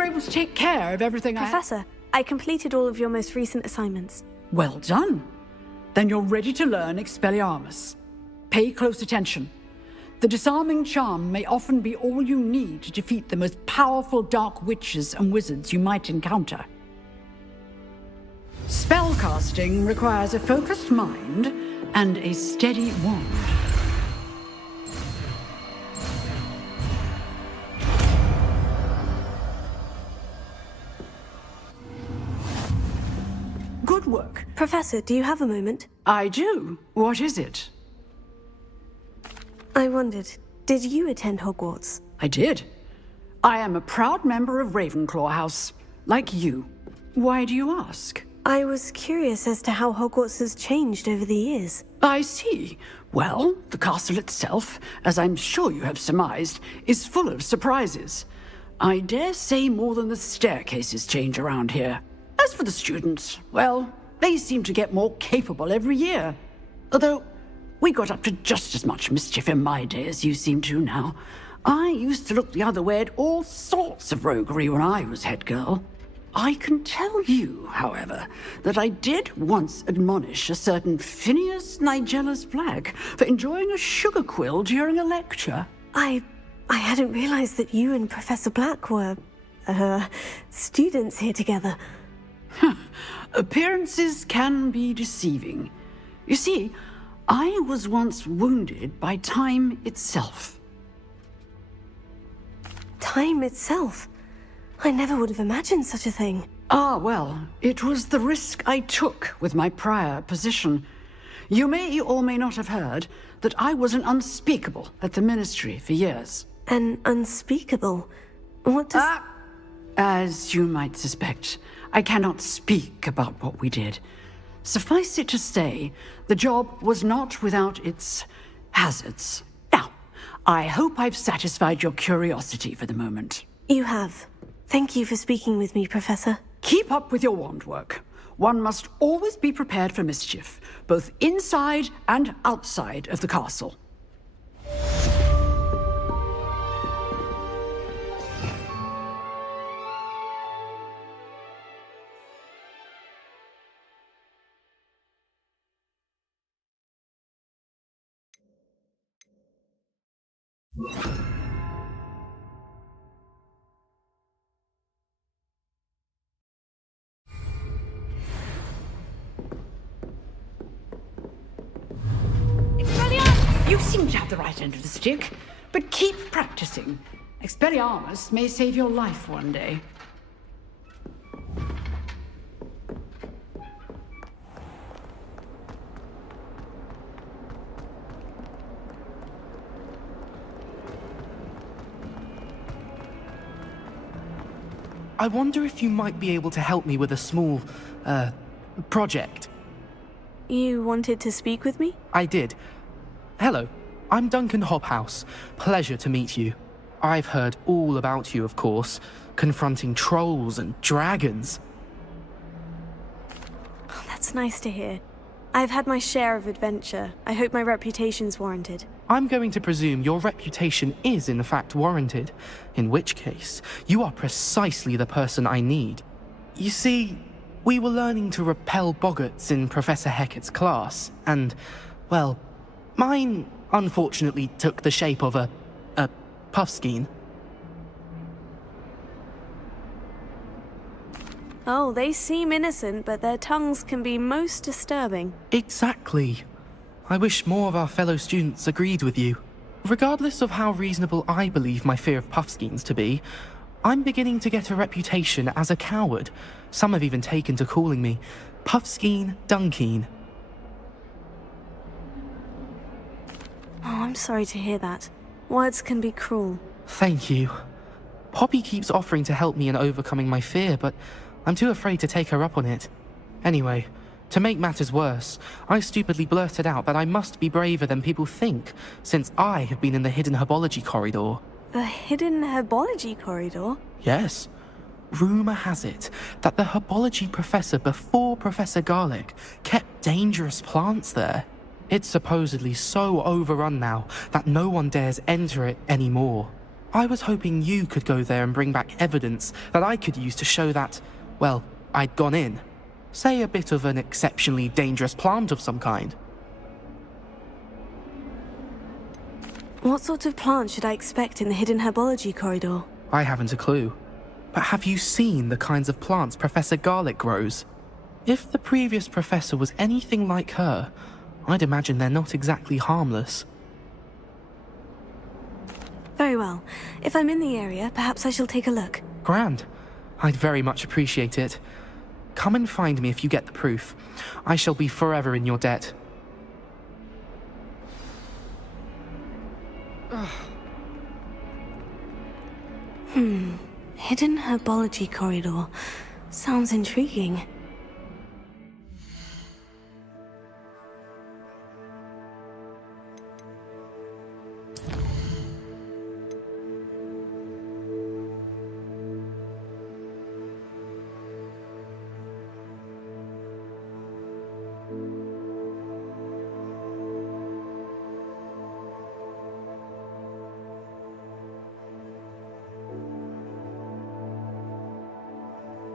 were able to take care of everything Professor, I completed all of your most recent assignments. Well done. Then you're ready to learn Expelliarmus. Pay close attention. The disarming charm may often be all you need to defeat the most powerful dark witches and wizards you might encounter. Spellcasting requires a focused mind and a steady wand. Good work. Professor, do you have a moment? I do. What is it? I wondered, did you attend Hogwarts? I did. I am a proud member of Ravenclaw House, like you. Why do you ask? I was curious as to how Hogwarts has changed over the years. I see. Well, the castle itself, as I'm sure you have surmised, is full of surprises. I dare say more than the staircases change around here. As for the students, well, they seem to get more capable every year. Although, we got up to just as much mischief in my day as you seem to now. I used to look the other way at all sorts of roguery when I was head girl. I can tell you, however, that I did once admonish a certain Phineas Nigellus Black for enjoying a sugar quill during a lecture. I hadn't realized that you and Professor Black were, students here together. Appearances can be deceiving. You see, I was once wounded by time itself. Time itself? I never would have imagined such a thing. Ah, well, it was the risk I took with my prior position. You may or may not have heard that I was an unspeakable at the Ministry for years. An unspeakable? What does... As you might suspect, I cannot speak about what we did. Suffice it to say, the job was not without its hazards. Now, I hope I've satisfied your curiosity for the moment. You have. Thank you for speaking with me, Professor. Keep up with your wand work. One must always be prepared for mischief, both inside and outside of the castle. You seem to have the right end of the stick, but keep practicing. Expelliarmus may save your life one day. I wonder if you might be able to help me with a small, project. You wanted to speak with me? I did. Hello, I'm Duncan Hobhouse. Pleasure to meet you. I've heard all about you, of course, confronting trolls and dragons. Oh, that's nice to hear. I've had my share of adventure. I hope my reputation's warranted. I'm going to presume your reputation is in fact warranted, in which case, you are precisely the person I need. You see, we were learning to repel boggarts in Professor Hecat's class, and, well, mine unfortunately took the shape of a puffskein. Oh, they seem innocent, but their tongues can be most disturbing. Exactly. I wish more of our fellow students agreed with you. Regardless of how reasonable I believe my fear of puffskeins to be, I'm beginning to get a reputation as a coward. Some have even taken to calling me Puffskeen Dunkeen. Oh, I'm sorry to hear that. Words can be cruel. Thank you. Poppy keeps offering to help me in overcoming my fear, but I'm too afraid to take her up on it. Anyway, to make matters worse, I stupidly blurted out that I must be braver than people think, since I have been in the hidden herbology corridor. The hidden herbology corridor? Yes. Rumour has it that the herbology professor before Professor Garlic kept dangerous plants there. It's supposedly so overrun now that no one dares enter it anymore. I was hoping you could go there and bring back evidence that I could use to show that, well, I'd gone in. Say a bit of an exceptionally dangerous plant of some kind. What sort of plant should I expect in the hidden herbology corridor? I haven't a clue. But have you seen the kinds of plants Professor Garlick grows? If the previous professor was anything like her, I'd imagine they're not exactly harmless. Very well. If I'm in the area, perhaps I shall take a look. Grand. I'd very much appreciate it. Come and find me if you get the proof. I shall be forever in your debt. Hidden herbology corridor. Sounds intriguing.